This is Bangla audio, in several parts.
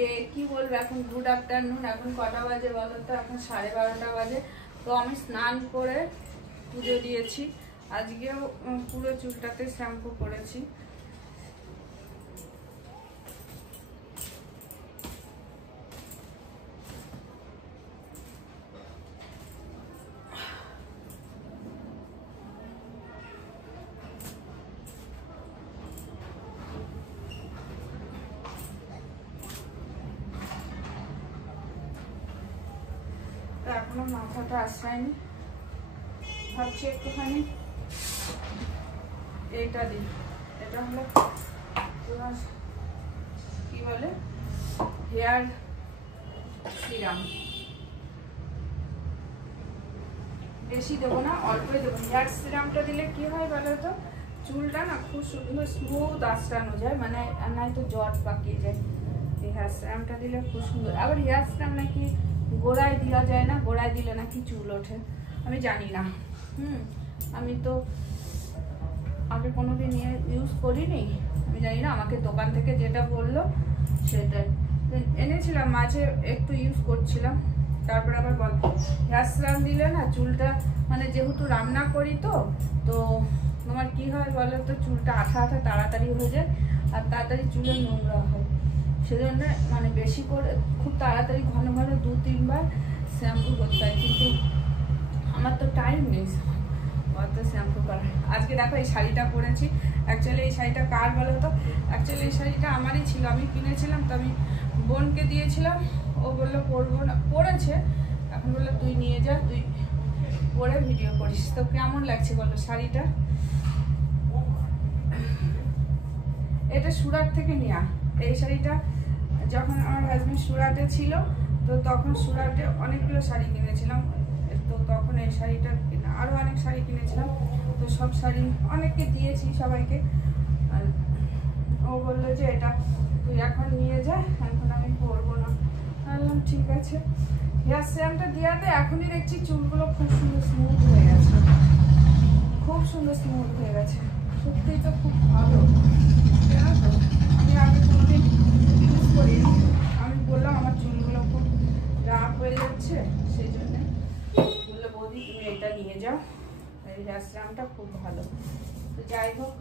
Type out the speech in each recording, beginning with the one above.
সবাইকে কি বলবো, এখন গুড আফটারনুন। এখন কটা বাজে বলো তো? এখন 12:30 বাজে। তো আমি স্নান করে পুজো দিয়েছি। আজকেও পুরো চুলটাতে শ্যাম্পু করেছি। এখনো মাথাটা আশ্রায়নি, ভাবছি একটুখানি এইটা দিই। এটা হলো তোমার কি বলে, হেয়ার সিরাম। বেশি দেবো না, অল্পই দেবো। হেয়ার সিরামটা দিলে কি হয় বলো তো, চুলটা না খুব সুন্দর স্মুথ আঁচড়ানো যায়, মানে নয়তো জট পাকিয়ে যায়। এই হেয়ার সিরামটা দিলে খুব সুন্দর। আবার হেয়ার সিরাম নাকি গোড়ায় দেওয়া যায় না, গোড়ায় দিলে নাকি চুল ওঠে, আমি জানি না। আমি তো আগে কোনোদিন ইউজ করিনি, আমি জানি না। আমাকে দোকান থেকে যেটা বললো সেটাই এনেছিলাম, মাঝে একটু ইউজ করছিলাম। তারপরে আবার বল হেয়ার সিরাম দিলে না চুলটা, মানে যেহেতু রান্না করি তো তোমার কি হয় বলো তো, চুলটা আঠা আঠা তাড়াতাড়ি হয়ে যায়, আর তাড়াতাড়ি চুলের নোংরা হয়। সেজন্য মানে বেশি করে খুব তাড়াতাড়ি ঘন ঘন 2-3 বার শ্যাম্পু করতে হয়, কিন্তু আমার তো টাইম নেই অত শ্যাম্পু করার। আজকে দেখো এই শাড়িটা পরেছি। অ্যাকচুয়ালি এই শাড়িটা কার বলো তো? অ্যাকচুয়ালি এই শাড়িটা আমারই ছিল, আমি কিনেছিলাম, তো আমি বোনকে দিয়েছিলাম। ও বললো পরবো না, পরেছে। এখন বললো তুই নিয়ে যা, তুই পরে ভিডিও করিস। তো কেমন লাগছে বলো শাড়িটা? এটা সুরাট থেকে নেওয়া। এই শাড়িটা যখন আমার হাজবেন্ড সুরাটে ছিল, তো তখন সুরাটে অনেকগুলো শাড়ি কিনেছিলাম। তো তখন এই শাড়িটা আরও অনেক শাড়ি কিনেছিলাম, তো সব শাড়ি অনেককে দিয়েছি সবাইকে। আর ও বললো যে এটা তুই এখন নিয়ে যা, এখন আমি পরবো না। বললাম ঠিক আছে। হেয়ার সিরামটা দেওয়াতে এখনই দেখছি চুলগুলো খুব সুন্দর স্মুথ হয়ে গেছে, খুব সুন্দর স্মুথ হয়ে গেছে। সত্যিই তো খুব ভালো, জানো তো? আমি আগে কোনোদিন ইউজ করিনি। আমি বললাম আমার চুলগুলো খুব রাফ হয়ে যাচ্ছে, সেই জন্য বললো বৌদি তুমি এটা নিয়ে যাও, এই হেয়ার সিরামটা খুব ভালো। তো যাই হোক,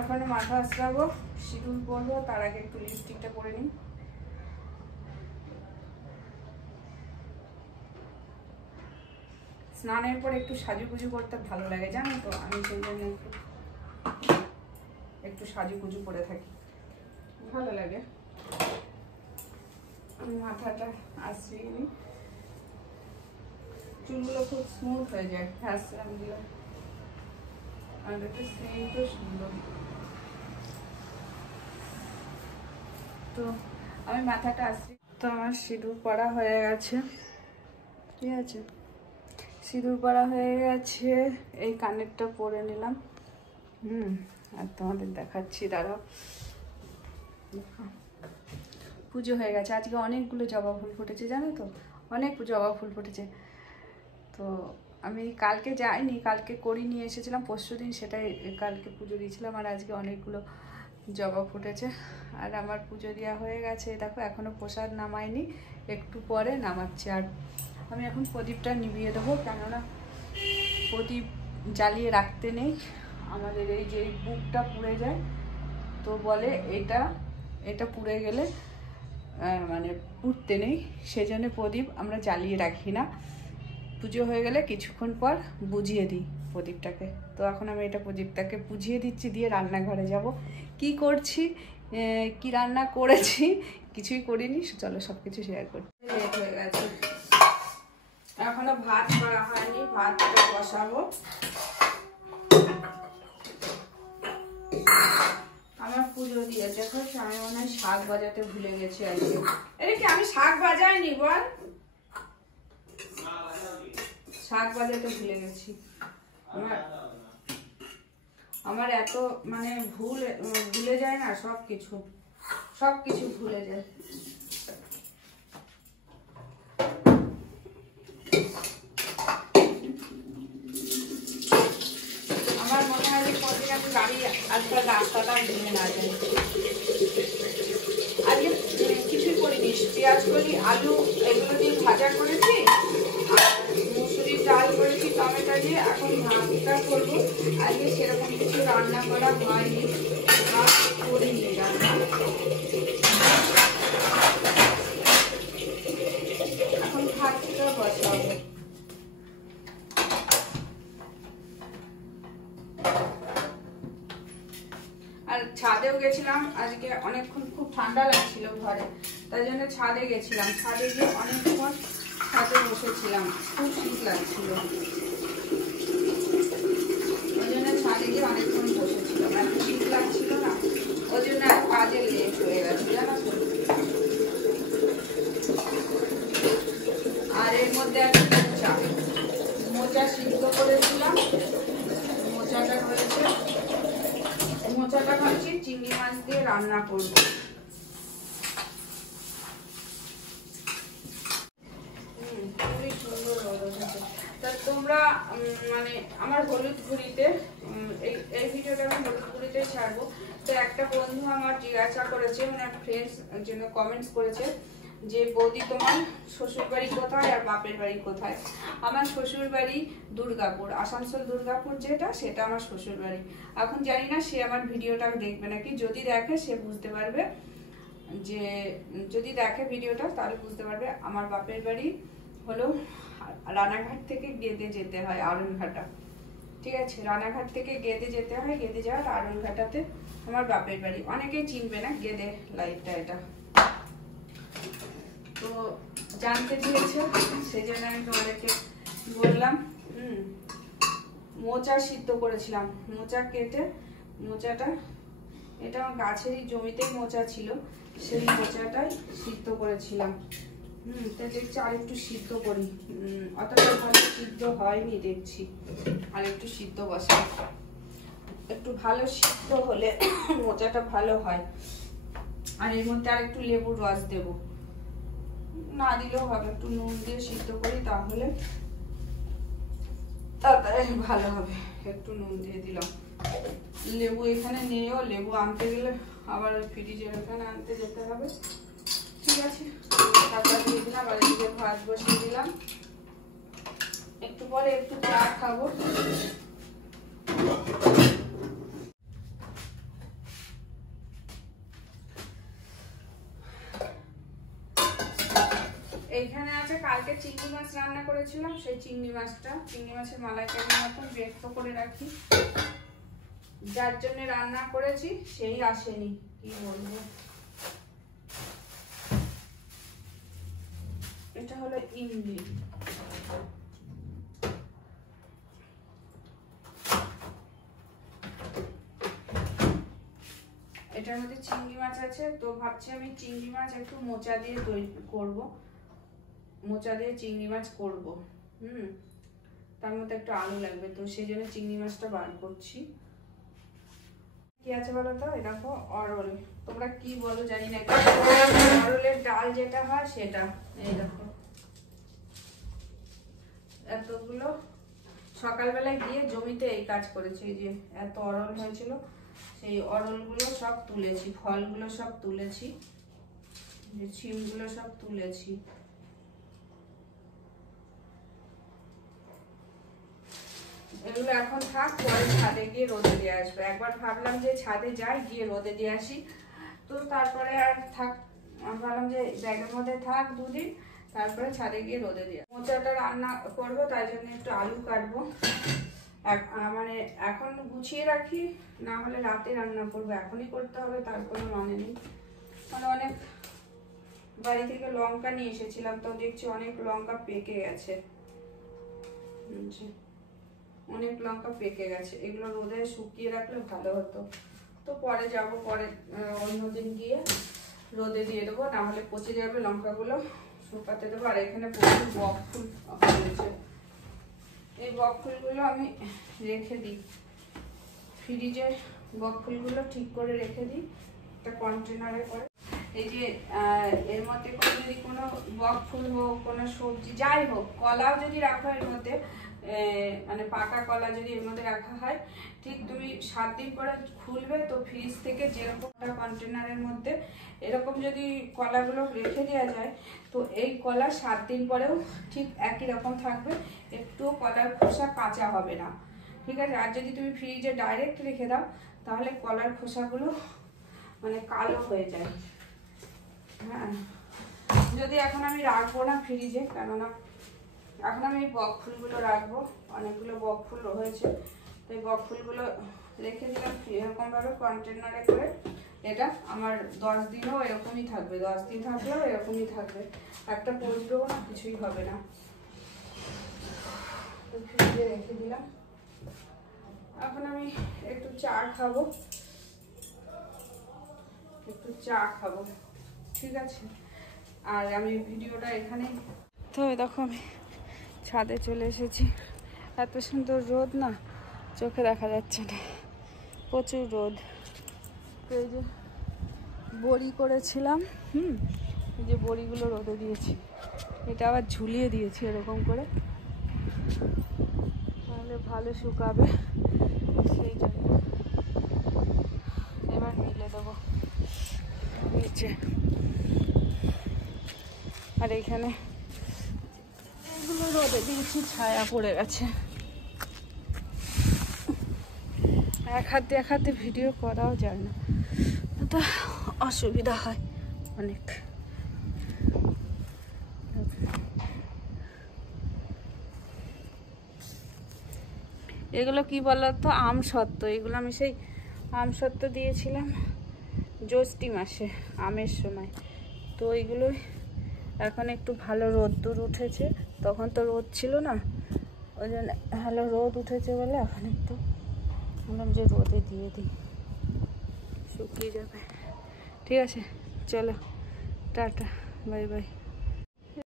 এখন মাথা আঁচড়াবো, সিঁদুর পরবো, তার আগে একটু লিপস্টিকটা পরে নিই। স্নানের পর একটু সাজুগুজু করতে ভালো লাগে, জানো তো? আমি সেই জন্য একটু সাজুগুজু করে থাকি, ভালো লাগে। আমি মাথাটা আঁচড়িয়ে নিই, চুলগুলো খুব স্মুথ হয়ে যায় হেয়ার সিরাম দিলে। আর একটা সেন্টও সুন্দর। তো আমি মাথাটা আঁচড়ি। তো আমার সিঁদুর পরা হয়ে গেছে, ঠিক আছে? সিঁদুর পরা হয়ে গেছে। এই কানেরটা পরে নিলাম। আর তোমাদের দেখাচ্ছি, দাঁড়াও। পুজো হয়ে গেছে। আজকে অনেকগুলো জবা ফুল ফুটেছে, জানো তো? অনেক জবা ফুল ফুটেছে। তো আমি কালকে যাইনি, কালকে করি নিয়ে এসেছিলাম পরশুদিন, সেটাই কালকে পুজো দিয়েছিলাম। আর আজকে অনেকগুলো জবা ফুটেছে। আর আমার পুজো দেওয়া হয়ে গেছে। দেখো এখনও প্রসাদ নামাইনি, একটু পরে নামাচ্ছি। আর আমি এখন প্রদীপটা নিভিয়ে দেবো, কেননা প্রদীপ জ্বালিয়ে রাখতে নেই। আমাদের এই যে বুকটা পুড়ে যায়, তো বলে এটা পুড়ে গেলে মানে পুড়তে নেই, সেজন্য প্রদীপ আমরা জ্বালিয়ে রাখি না। পুজো হয়ে গেলে কিছুক্ষণ পর বুঝিয়ে দিই প্রদীপটাকে। তো এখন আমি এটা প্রদীপটাকে বুঝিয়ে দিচ্ছি, দিয়ে রান্নাঘরে যাব। কি করছি, কি রান্না করেছি, কিছুই করিনি, চলো সব কিছু শেয়ার করি। লেট হয়ে গেছে, এখনো ভাত করা হয়নি, ভাতটা বসাবো। আমার পুজো দিয়ে দেখো, আমি মনে হয় শাক বাজাতে ভুলে গেছি আজকে। এটা কি আমি শাক বাজাইনি বল? শাক বাজাতে ভুলে গেছি। আমার এত মানে ভুলে যায় না, সবকিছু ভুলে যায়। আমার মনে হয় যে কদিন আমি গাড়ি আজকাল রাস্তাটা ঘুরে না যায়। আজকে পেঁয়াজ কলি, আলু এগুলো দিয়ে ভাজা করেছি, আর মুসুরির ডাল করেছি টমেটো দিয়ে। এখন ভাতটা করবো। আজকে সেরকম কিছু রান্না করা হয়নি, ভাত করিনি রান্না। এখন ভাতটা বসাবো। আর ছাদেও গেছিলাম আজকে অনেকক্ষণ, খুব ঠান্ডা লাগছিল ঘরে, তাই জন্য ছাদে গেছিলাম। ছাদে গিয়ে অনেকক্ষণ ছাদে বসেছিলাম, খুব শীত লাগছিল, ওই জন্য ছাদে গিয়ে অনেকক্ষণ বসেছিলাম। এত শীত লাগছিল না, ওই জন্য কাজে লেট হয়ে গেছে জানো তো। আর এর মধ্যে একটা মোচা সিদ্ধ করেছিলাম, মোচাটা হয়েছে। মোচাটা ভাবছি চিংড়ি মাছ দিয়ে রান্না করব। খুবই সুন্দর হয়েছে। তা তোমরা মানে আমার হলুদ ঘুরিতে, এই ভিডিওটা আমি হলুদ ঘুরিতে ছাড়বো। তো একটা বন্ধু আমার জিজ্ঞাসা করেছে, মানে ফ্রেন্ডস জন্য কমেন্টস করেছে যে বৌদি তোমার শ্বশুর বাড়ি কোথায় আর বাপের বাড়ি কোথায়। আমার শ্বশুর বাড়ি দুর্গাপুর, আসানসোল দুর্গাপুর যেটা, সেটা আমার শ্বশুর বাড়ি। এখন জানি না সে আমার ভিডিওটা দেখবে নাকি, যদি দেখে সে বুঝতে পারবে, যে যদি দেখে ভিডিওটা তাহলে বুঝতে পারবে। আমার বাপের বাড়ি হলো রানাঘাট থেকে গেদে যেতে হয়, আরনঘাটা, ঠিক আছে। রানাঘাট থেকে গেদে যেতে হয়, গেদে যাওয়ার আরনঘাটাতে আমার বাপের বাড়ি। অনেকেই চিনবে না গেদে লাইটটা, এটা তো জানতে চেয়েছে, সেই জন্য আমি তোমাদেরকে বললাম। মোচা সিদ্ধ করেছিলাম, মোচা কেটে, মোচাটা এটা আমার গাছেরই জমিতে মোচা ছিল, সেই মোচাটাই সিদ্ধ করেছিলাম। তো দেখছি আর একটু সিদ্ধ করি, অতটা ভালো সিদ্ধ হয়নি দেখছি, আর একটু সিদ্ধ বসাই। একটু ভালো সিদ্ধ হলে মোচাটা ভালো হয়। আর এর মধ্যে আর একটু লেবুর রস দেবো, না দিলেও হবে, একটু নুন দিয়ে সিদ্ধ করি তাহলে তাড়াতাড়ি ভালো হবে। একটু নুন দিয়ে দিলাম। লেবু এখানে নেও, লেবু আনতে গেলে আবার ফ্রিজের এখানে আনতে যেতে হবে, ঠিক আছে। ঢাকা দিয়ে দিলাম, আর এদিকে ভাত বসিয়ে দিলাম। একটু পরে একটু চা খাবো। এইখানে আছে কালকে চিংড়ি মাছ রান্না করেছিলাম, সেই চিংড়ি মাছটা, চিংড়ি মাছের মালাইকারির মতন বেক্ত করে রাখি, যার জন্য রান্না করেছি সেই আসেনি, কি বলবো। এটা হলো ইমলি, এটার মধ্যে চিংড়ি মাছ আছে। তো ভাবছি আমি চিংড়ি মাছ একটু মোচা দিয়ে তৈরি করবো, মোচা দিয়ে চিংড়ি মাছ করব। তার মধ্যে একটু আলু লাগবে, তো সেই জন্য চিংড়ি মাছটা বার করছি। কি আছে বলো তো, এরকম অরল, তোমরা কি বলো জানি না, অরলের ডাল যেটা হয় সেটা। এই দেখো এতগুলো, সকালবেলায় গিয়ে জমিতে এই কাজ করেছি, এই যে এত অরল হয়েছিল, সেই অরলগুলো সব তুলেছি, ফলগুলো সব তুলেছি, ছিমগুলো সব তুলেছি। এগুলো এখন থাক, পরে ছাদে গিয়ে রোদে দিয়ে আসবো। একবার ভাবলাম যে ছাদে যাই, গিয়ে রোদে দিয়ে আসি, তো তারপরে আর থাক, ভাবলাম যে ব্যাগের মধ্যে থাক দুদিন, তারপরে ছাদে গিয়ে রোদে দিয়ে। মোচাটা রান্না করবো, তাই জন্য একটু আলু কাটবো। মানে এখন গুছিয়ে রাখি, না হলে রাতে রান্না করবো, এখনই করতে হবে তার কোনো মানে নেই। মানে অনেক বাড়ি থেকে লঙ্কা নিয়ে এসেছিলাম, তো দেখছি অনেক লঙ্কা পেকে গেছে, অনেক লঙ্কা পেকে গেছে। এগুলো রোদে শুকিয়ে রাখলে ভালো হতো, তো পরে যাব, পরে অন্যদিন গিয়ে রোদে দিয়ে দেবো, না হলে পচে যাবে লঙ্কাগুলো, শুকাতে দেবো। আর এখানে প্রচুর বক ফুল হয়েছে, এই বক ফুলগুলো আমি রেখে দিই ফ্রিজে, বক ফুলগুলো ঠিক করে রেখে দিই একটা কন্টেনারে করে। এই যে এর মধ্যে যদি কোনো বক ফুল হোক, কোনো সবজি যাই হোক, কলাও যদি রাখো এর মধ্যে, মানে পাকা কলা যদি এর মধ্যে রাখা হয়, ঠিক তুমি 7 দিন পরে খুলবে তো ফ্রিজ থেকে যেরকম কন্টেনারের মধ্যে এরকম যদি কলাগুলো রেখে দেওয়া যায় তো এই কলা 7 দিন পরেও ঠিক একই রকম থাকবে, একটুও কলার খোসা কাঁচা হবে না, ঠিক আছে। আর যদি তুমি ফ্রিজে ডাইরেক্ট রেখে দাও তাহলে কলার খোসাগুলো মানে কালো হয়ে যায়। হ্যাঁ, যদি এখন আমি রাখবো না ফ্রিজে, কেননা এখন আমি বক ফুলগুলো রাখবো, অনেকগুলো বক ফুল হয়েছে, তো এই বক ফুলগুলো রেখে দিলাম এরকমভাবে কন্টেনারে করে। এটা আমার 10 দিনও এরকমই থাকবে, 10 দিন থাকলেও এরকমই থাকবে, একটা পচবেও না, কিছুই হবে না। তো ফ্রিজে রেখে দিলাম। এখন আমি একটু চা খাবো, ঠিক আছে। আর আমি ভিডিওটা এখানেই, তো দেখো আমি ছাদে চলে এসেছি। এত সুন্দর রোদ না, চোখে দেখা যাচ্ছে না, প্রচুর রোদ। এই যে বড়ি করেছিলাম, এই যে বড়িগুলো রোদে দিয়েছি, এটা আবার ঝুলিয়ে দিয়েছি এরকম করে, তাহলে ভালো শুকাবে, সেই জন্য এবার মিলে দেবো নিচে। আর এইখানে এগুলো রোদে দিয়েছি, ছায়া পড়ে গেছে। এক হাতে ভিডিও করাও যায় না, তো অসুবিধা হয় অনেক। এগুলো কি বলতো, আমসত্ত্ব। এগুলো আমি সেই আমসত্ত্ব দিয়েছিলাম জ্যৈষ্ঠী মাসে, আমের সময়। তো এইগুলোই এখন একটু ভালো রোদ্দুর উঠেছে, তখন তো রোদ ছিল না, ওই জন্য ভালো রোদ উঠেছে বলে এখন একটু বললাম যে রোদে দিয়ে দিই, শুকিয়ে যাবে। ঠিক আছে, চলো টাটা, বাই বাই।